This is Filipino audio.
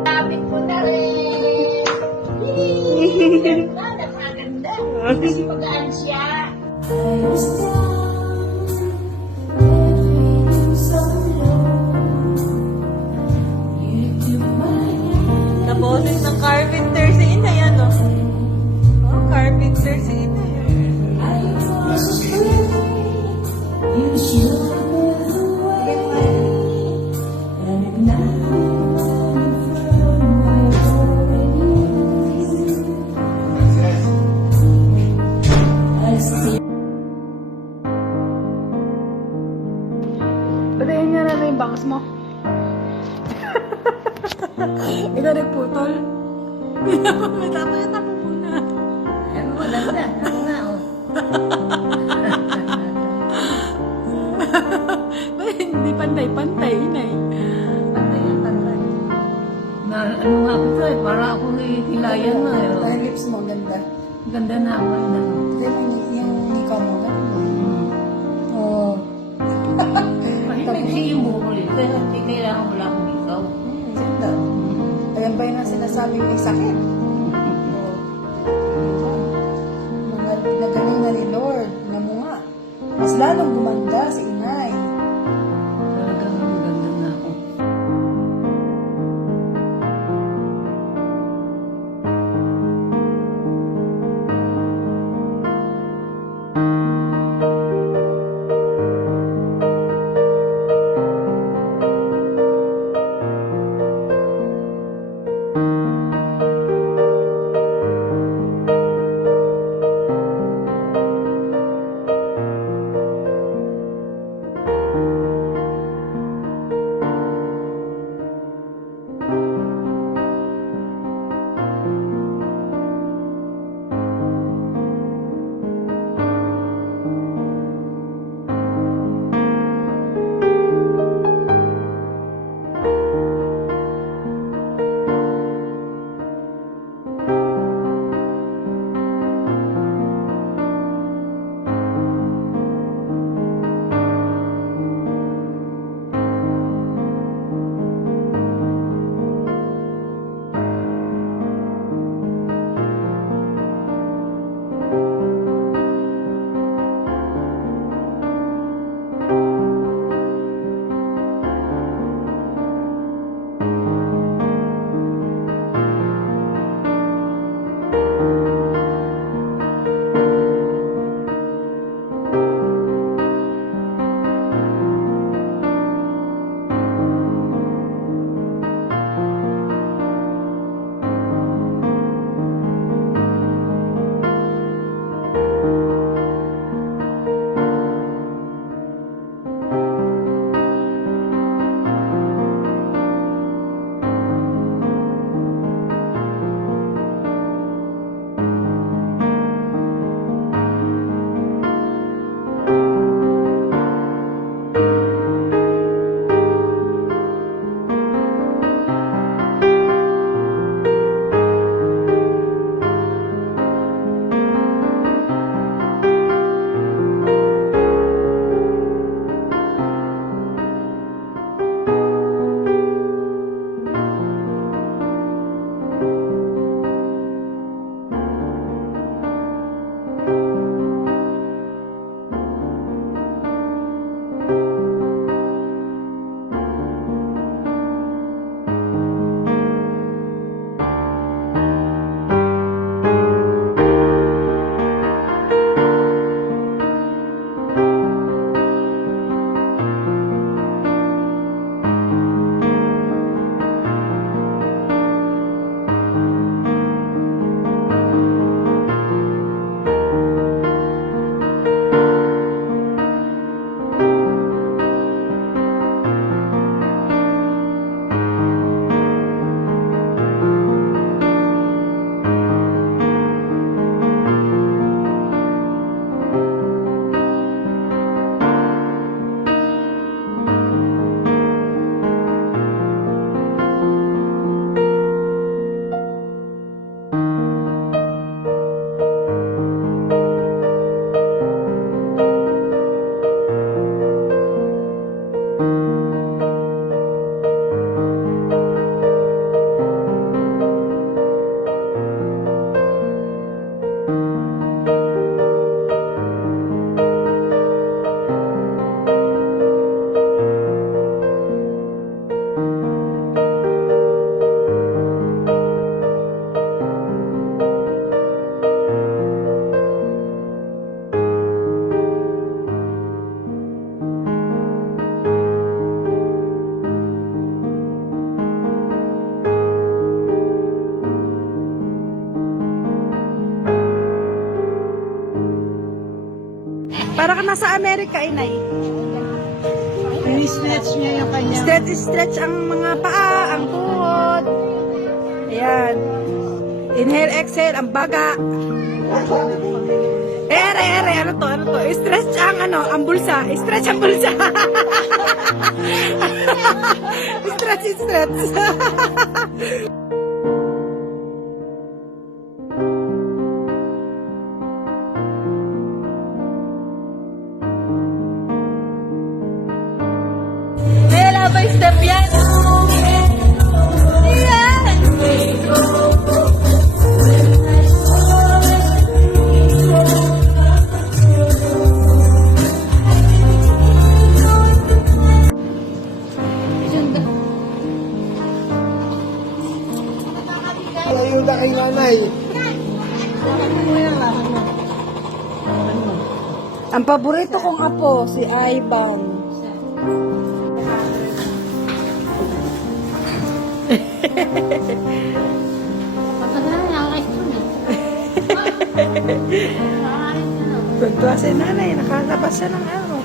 Lapit ko na rin. Ganda, napakaganda. Kasi magaan siya. Naboses ng carpenter si Inay, ano? Oh, carpenter si Inay. Patayin niya na yung bangs mo. Ikaw nagputol. Tapos mo muna. Ano maganda? Ano nga, oh. Ba't hindi pantay-pantay, Inay? Pantay yan, pantay. Na, ano nga ko ito eh, para ako hilayan na eh. Ang lips mo, ganda. Ganda na ako. Kasi yung ikaw mo, ganda. Oo. Kasi yung buko rin. Kaya hindi kailangan wala akong ikaw. Ganda. Ayan ba yung sinasabing may sakit? Mga pinagaling na ni Lord, na mga. Mas lalong gumanda si Inay. Talagang ganda na ako. Para ka nasa Amerika, inay. Ini-stretch niya yung kanya. Stretch ang mga paa, ang tuhod. Ayan. Inhale, exhale, ang baga. Ere, ano to? Stretch ang bulsa. Stretch ang bulsa. Stretch. May labay step yan. Yan. Ayuda kay nanay. Ang paborito kong apo, si Ivan. Tuntua si nanay, nakalabas siya ng araw.